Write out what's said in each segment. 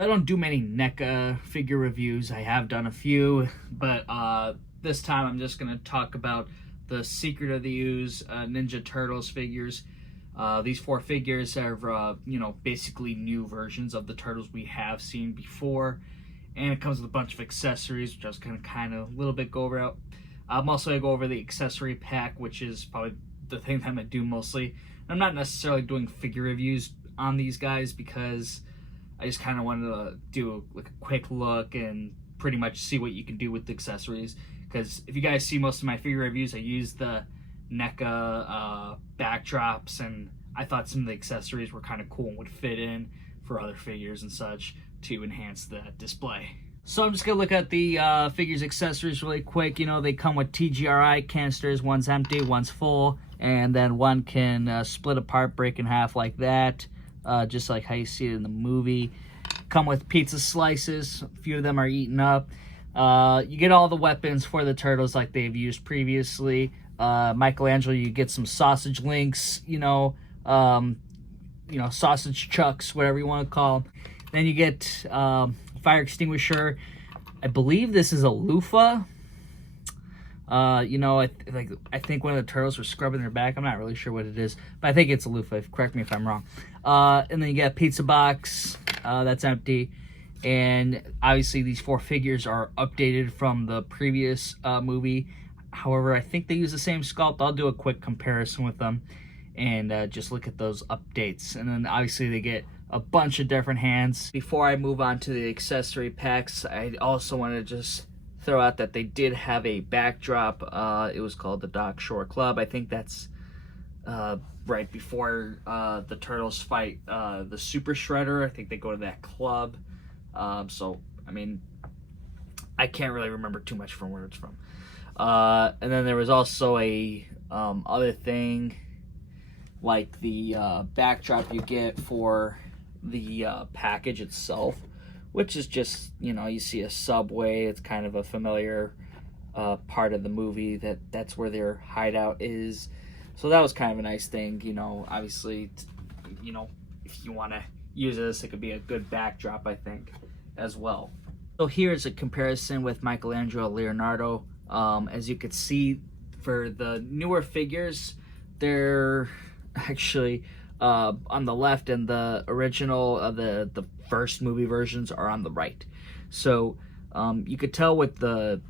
I don't do many NECA figure reviews. I have done a few, but this time I'm just going to talk about the Secret of the Ooze Ninja Turtles figures. These 4 figures are, basically new versions of the Turtles we have seen before. And it comes with a bunch of accessories, which I was going to kind of a little bit go over. I'm also going to go over the accessory pack, which is probably the thing that I'm going to do mostly. I'm not necessarily doing figure reviews on these guys because I just kind of wanted to do a quick look and pretty much see what you can do with the accessories. Because if you guys see most of my figure reviews, I use the NECA backdrops, and I thought some of the accessories were kind of cool and would fit in for other figures and such to enhance the display. So I'm just going to look at the figures accessories really quick. You know, they come with TGRI canisters. One's empty, one's full, and then one can split apart, break in half like that. Just like how you see it in the movie. Come with pizza slices. A few of them are eaten up. You get all the weapons for the turtles like they've used previously. Michelangelo, you get some sausage links, sausage chucks, whatever you want to call them. Then you get fire extinguisher. I believe this is a loofah. I think one of the turtles were scrubbing their back. I'm not really sure what it is, but I think it's a loofah. Correct me if I'm wrong. And then you get a pizza box. That's empty. And obviously these 4 figures are updated from the previous movie. However, I think they use the same sculpt. I'll do a quick comparison with them and just look at those updates. And then obviously they get a bunch of different hands. Before I move on to the accessory packs, I also want to just throw out that they did have a backdrop. It was called the Dock Shore Club. I think that's right before the Turtles fight the Super Shredder. I think they go to that club. So, I mean, I can't really remember too much from where it's from. And then there was also a other thing, like the backdrop you get for the package itself, which is just, you see a subway. It's kind of a familiar part of the movie that's where their hideout is. So that was kind of a nice thing, obviously, if you want to use this, it could be a good backdrop, I think, as well. So here's a comparison with Michelangelo and Leonardo. As you could see, for the newer figures, they're actually on the left, and the original, the first movie versions are on the right. So you could tell with the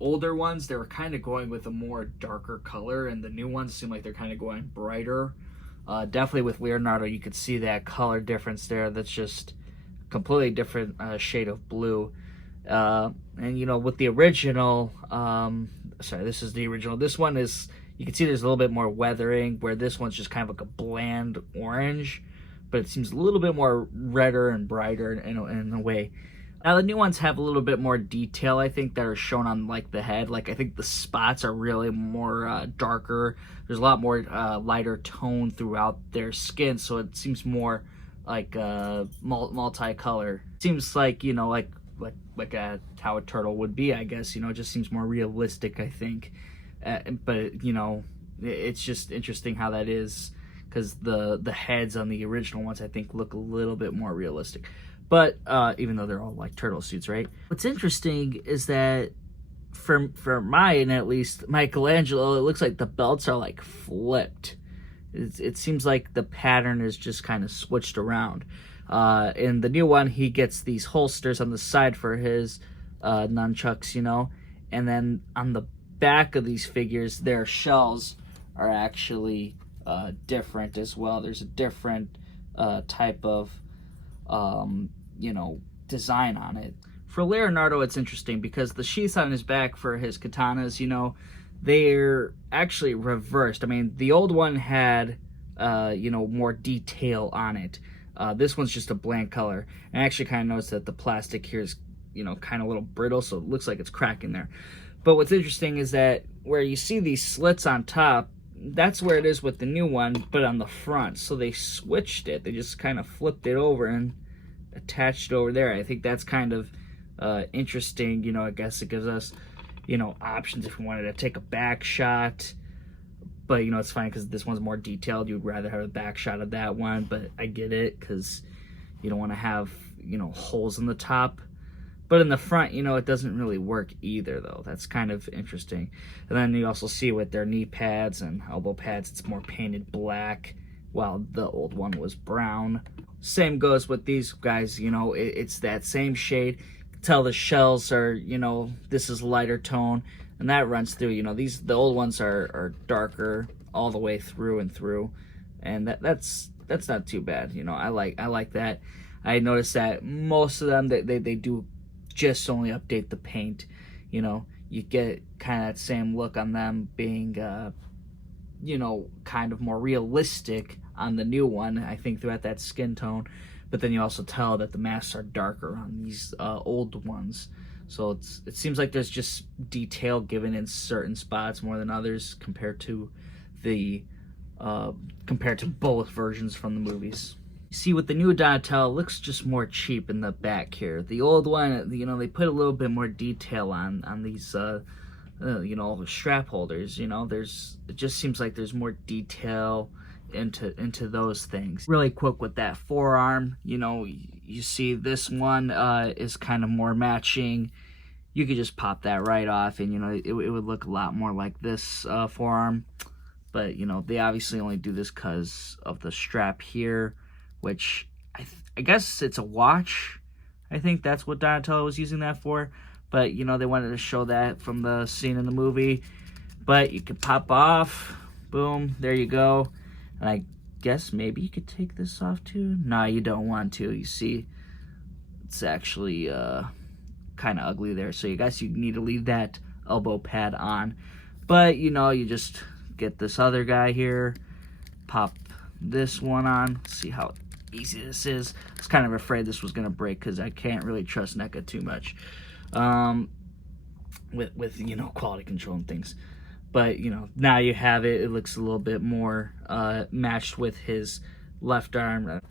older ones, they were kind of going with a more darker color, and the new ones seem like they're kind of going brighter. Definitely with Leonardo, you could see that color difference there. That's just completely different shade of blue. And with the original, this is the original. This one is, you can see there's a little bit more weathering, where this one's just kind of like a bland orange, but it seems a little bit more redder and brighter in a way. Now the new ones have a little bit more detail, I think, that are shown on like the head. Like I think the spots are really more darker. There's a lot more lighter tone throughout their skin, so it seems more like multicolor. Seems like how a turtle would be, I guess. It just seems more realistic, I think. But it's just interesting how that is, because the heads on the original ones, I think, look a little bit more realistic. But even though they're all like turtle suits, right? What's interesting is that for mine, at least, Michelangelo, it looks like the belts are like flipped. It seems like the pattern is just kind of switched around. In the new one, he gets these holsters on the side for his nunchucks, and then on the back of these figures, their shells are actually different as well. There's a different type of design on it. For Leonardo, it's interesting because the sheaths on his back for his katanas, they're actually reversed. I mean, the old one had, more detail on it. This one's just a blank color. And I actually kind of noticed that the plastic here is, kind of a little brittle, so it looks like it's cracking there. But what's interesting is that where you see these slits on top, that's where it is with the new one, but on the front. So they switched it. They just kind of flipped it over and attached it over there. I think that's kind of interesting. I guess it gives us, options if we wanted to take a back shot. But, it's funny because this one's more detailed. You'd rather have a back shot of that one, but I get it because, You don't want to have, you know, holes in the top. But in the front, you know, it doesn't really work either, though. That's kind of interesting. And then you also see with their knee pads and elbow pads, it's more painted black, while the old one was brown. Same goes with these guys, you know, it's that same shade. You can tell the shells are, you know, this is lighter tone, and that runs through. You know, the old ones are darker all the way through and through, and that's not too bad. You know, I like that. I noticed that most of them, they do just only update the paint. You know, you get kind of that same look on them being you know, kind of more realistic on the new one, I think, throughout that skin tone. But then you also tell that the masks are darker on these old ones. So it seems like there's just detail given in certain spots more than others compared to both versions from the movies. See, with the new Donatello, it looks just more cheap in the back here. The old one, you know, they put a little bit more detail on these, you know, strap holders. You know, it just seems like there's more detail into those things. Really quick with that forearm, you know, you see this one is kind of more matching. You could just pop that right off, and you know, it would look a lot more like this forearm. But you know, they obviously only do this because of the strap here, which I guess it's a watch. I think that's what Donatello was using that for. But, you know, they wanted to show that from the scene in the movie. But you could pop off. Boom. There you go. And I guess maybe you could take this off too. Nah, you don't want to. You see, it's actually kind of ugly there. So I guess you need to leave that elbow pad on. But, you know, you just get this other guy here. Pop this one on. See how easy this is. I was kind of afraid this was going to break because I can't really trust NECA too much. With you know, quality control and things. But you know, now you have it. It looks a little bit more matched with his left arm.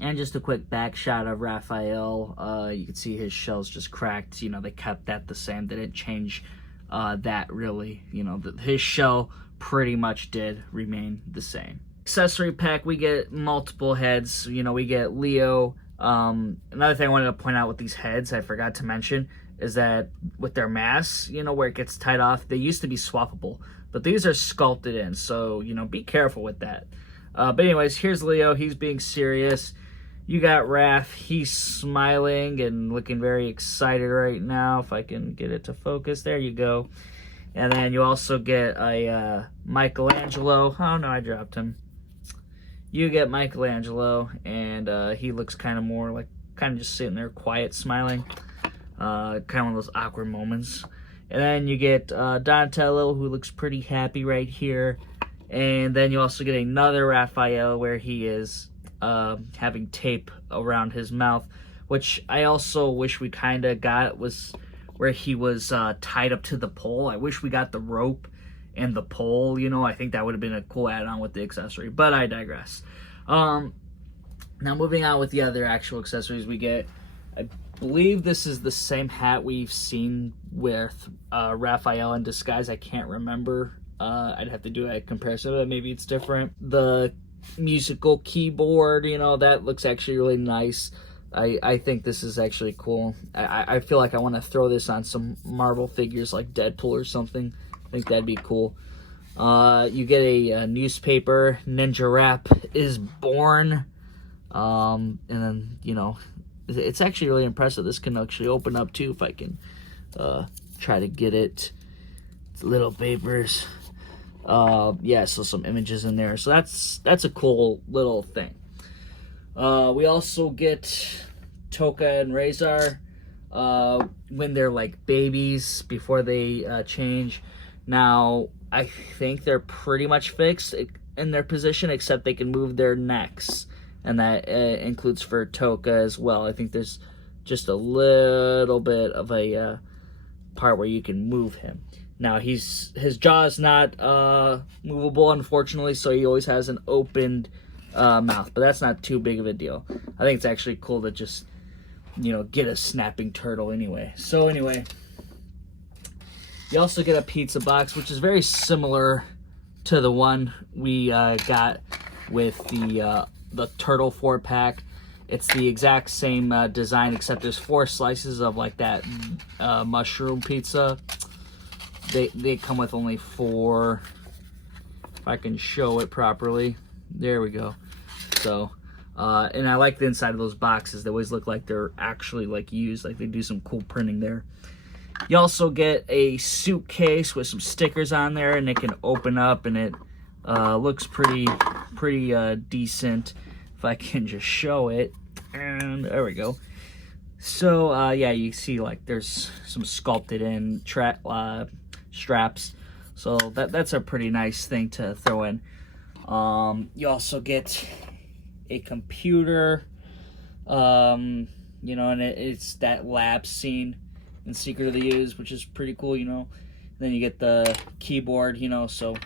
And just a quick back shot of Raphael. You can see his shell's just cracked. You know, they kept that the same. They didn't change that really. You know, his shell pretty much did remain the same. Accessory pack, we get multiple heads. You know, we get Leo. Another thing I wanted to point out with these heads, I forgot to mention, is that with their masks, you know, where it gets tied off, they used to be swappable, but these are sculpted in, so, you know, be careful with that. But anyways, here's Leo. He's being serious. You got Raph. He's smiling and looking very excited right now. If I can get it to focus. There you go. And then you also get a Michelangelo. Oh, no, I dropped him. You get Michelangelo, and he looks kind of more like, kind of just sitting there quiet, smiling. Kind of one of those awkward moments. And then you get Donatello, who looks pretty happy right here. And then you also get another Raphael where he is having tape around his mouth, which I also wish we kind of got, was where he was tied up to the pole. I wish we got the rope and the pole, you know. I think that would have been a cool add-on with the accessory, but I digress. Now moving on with the other actual accessories we get, I believe this is the same hat we've seen with Raphael in disguise. I can't remember. I'd have to do a comparison, but maybe it's different. The musical keyboard, you know, that looks actually really nice. I think this is actually cool. I feel like I want to throw this on some Marvel figures like Deadpool or something. I think that'd be cool. You get a newspaper, Ninja Rap is born. And then, you know, it's actually really impressive. This can actually open up too if I can try to get it. It's little papers. Yeah, so some images in there. So that's a cool little thing. We also get Toka and Razor when they're like babies before they change. Now, I think they're pretty much fixed in their position, except they can move their necks. And that includes for Toka as well. I think there's just a little bit of a part where you can move him. Now, his jaw is not movable, unfortunately, so he always has an opened mouth. But that's not too big of a deal. I think it's actually cool to just, you know, get a snapping turtle anyway. So anyway, you also get a pizza box, which is very similar to the one we got with the Turtle 4-pack. It's the exact same design, except there's 4 slices of like that mushroom pizza. They come with only 4. If I can show it properly. There we go. So, and I like the inside of those boxes. They always look like they're actually like used, like they do some cool printing there. You also get a suitcase with some stickers on there, and it can open up, and it looks pretty decent. If I can just show it, and there we go. So yeah, you see like there's some sculpted in straps, so that's a pretty nice thing to throw in. You also get a computer, you know, and it's that lab scene in Secret of the Ooze, which is pretty cool, you know. And then you get the keyboard, you know, so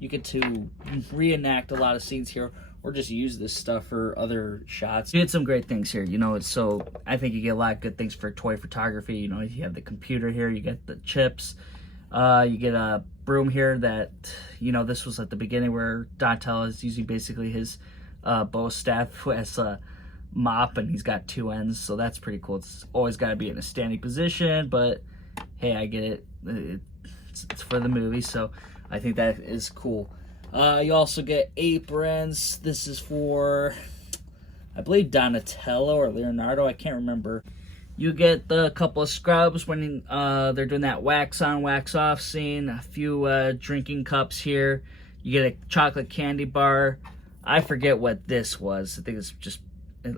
you get to reenact a lot of scenes here, or just use this stuff for other shots. You get some great things here, you know. So I think you get a lot of good things for toy photography. You know, you have the computer here, you get the chips, you get a broom here that, you know, this was at the beginning where Donatello is using basically his bow staff as a mop, and he's got 2 ends, so that's pretty cool. It's always got to be in a standing position, but hey, I get it. It's for the movie, so I think that is cool. You also get aprons. This is for, I believe, Donatello or Leonardo. I can't remember. You get the couple of scrubs when they're doing that wax on, wax off scene. A few drinking cups here. You get a chocolate candy bar. I forget what this was. I think it's just,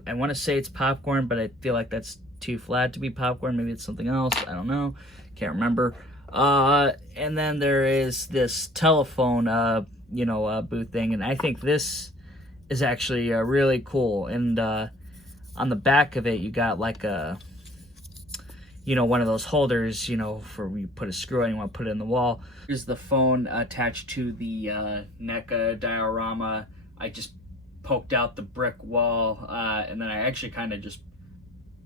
I want to say it's popcorn, but I feel like that's too flat to be popcorn. Maybe it's something else. I don't know. Can't remember. And then there is this telephone, you know, booth thing, and I think this is actually really cool. And on the back of it, you got like a, you know, one of those holders, you know, for when you put a screw in, you want to put it in the wall. Here's the phone attached to the NECA diorama. I just poked out the brick wall, and then I actually kind of just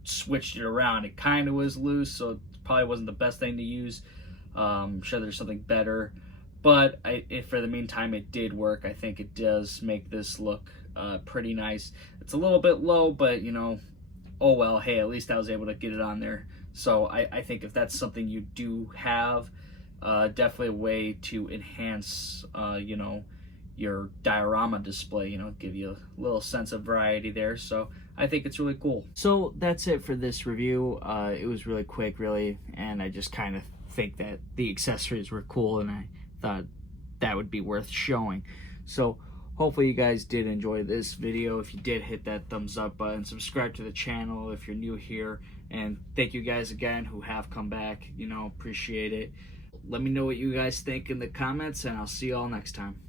switched it around. It kind of was loose, so it probably wasn't the best thing to use. I'm sure there's something better, but for the meantime, it did work. I think it does make this look pretty nice. It's a little bit low, but, you know, oh well, hey, at least I was able to get it on there. So I think if that's something you do have, definitely a way to enhance, you know, your diorama display, you know, give you a little sense of variety there. So I think it's really cool. So that's it for this review. It was really quick, really, and I just kind of think that the accessories were cool, and I thought that would be worth showing. So hopefully you guys did enjoy this video. If you did, hit that thumbs up button, subscribe to the channel if you're new here, and thank you guys again who have come back. You know, appreciate it. Let me know what you guys think in the comments, and I'll see you all next time.